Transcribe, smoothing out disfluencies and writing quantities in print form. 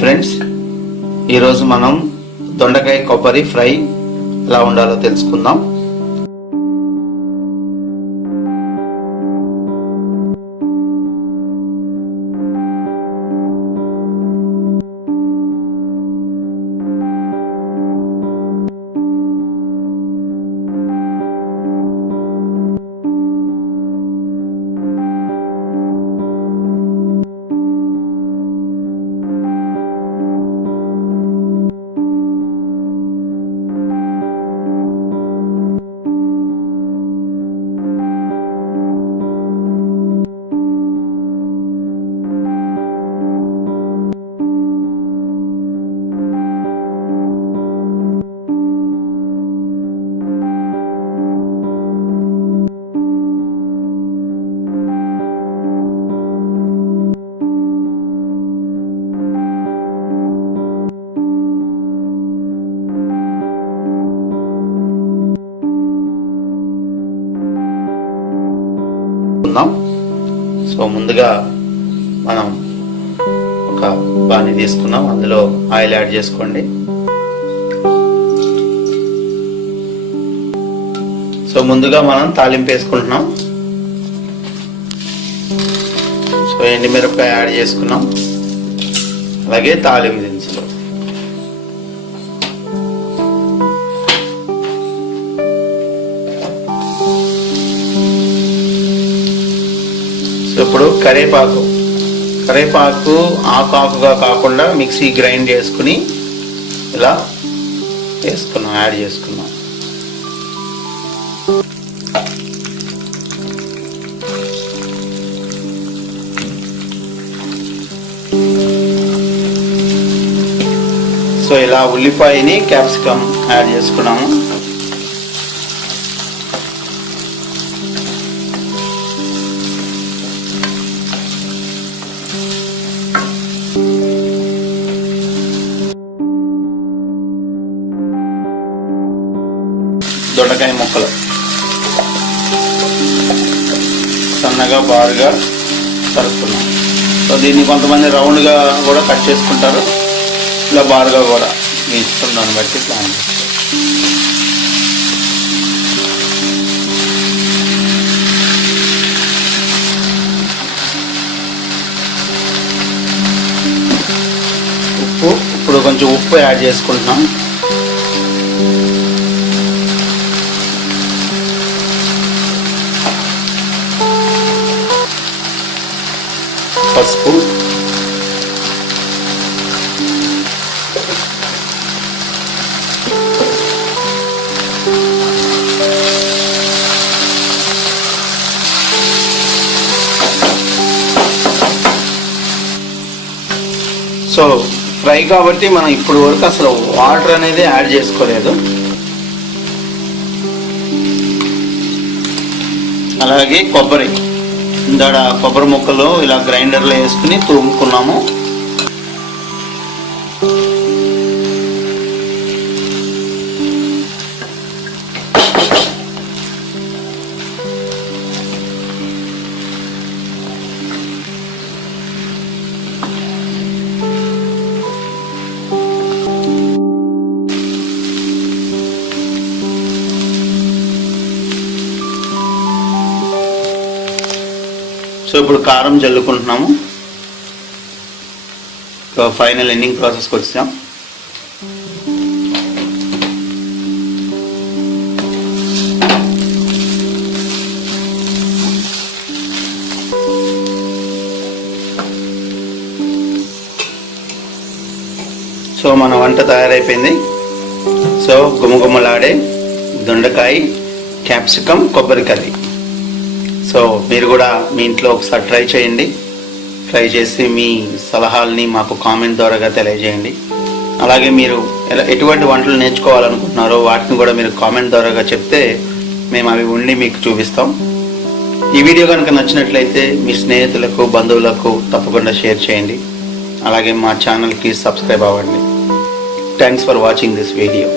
Friends, ఈరోజు మనం దొండకాయ కొబ్బరి ఫ్రై ఎలా ఉండాలో తెలుసుకుందాం. సో ముందుగా మనం ఒక బాణీ తీసుకున్నాం, అందులో ఆయిల్ యాడ్ చేసుకోండి. సో ముందుగా మనం తాలింపు వేసుకుంటున్నాం. సో ఎండుమిరపకాయ యాడ్ చేసుకున్నాం, అలాగే తాలింపు దినుసులు. ఇప్పుడు కరివేపాకు ఆకుగా కాకుండా మిక్సీ గ్రైండ్ చేసుకుని ఇలా యాడ్ చేసుకున్నాం. సో ఇలా ఉల్లిపాయని క్యాప్సికమ్ యాడ్ చేసుకున్నాము. దొండకాయ ముక్కలు సన్నగా బారుగా తరుక్కున్నాం. సో దీన్ని కొంతమంది రౌండ్గా కూడా కట్ చేసుకుంటారు, ఇలా బారుగా కూడా మీ ఇష్టం దాన్ని బట్టి ప్లాన్ చేస్తారు. ఇప్పుడు కొంచెం ఉప్పు యాడ్ చేసుకుంటున్నాం. పసుపు, సో ఫ్రై కాబట్టి మనం ఇప్పుడు వరకు అసలు వాటర్ అనేది యాడ్ చేసుకోలేదు. అలాగే కొబ్బరి ముక్కలు ఇలా గ్రైండర్లో వేసుకుని తురుముకున్నాము. సో ఇప్పుడు కారం జల్లుకుంటున్నాము. ఫైనల్ ఎండింగ్ ప్రాసెస్కి వచ్చాం. సో మన వంట తయారైపోయింది. సో గుమగుమలాడే దొండకాయ క్యాప్సికమ్ కొబ్బరి కర్రీ. సో మీరు కూడా మీ ఇంట్లో ఒకసారి ట్రై చేయండి. ట్రై చేసి మీ సలహాలని మాకు కామెంట్ ద్వారా తెలియజేయండి. అలాగే మీరు ఎటువంటి వంటలు నేర్చుకోవాలనుకుంటున్నారో వాటిని కూడా మీరు కామెంట్ ద్వారా చెప్తే మేము అవి ఉండి మీకు చూపిస్తాం. ఈ వీడియో కనుక నచ్చినట్లయితే మీ స్నేహితులకు, బంధువులకు తప్పకుండా షేర్ చేయండి. అలాగే మా ఛానల్కి సబ్స్క్రైబ్ అవ్వండి. Thanks for watching this video.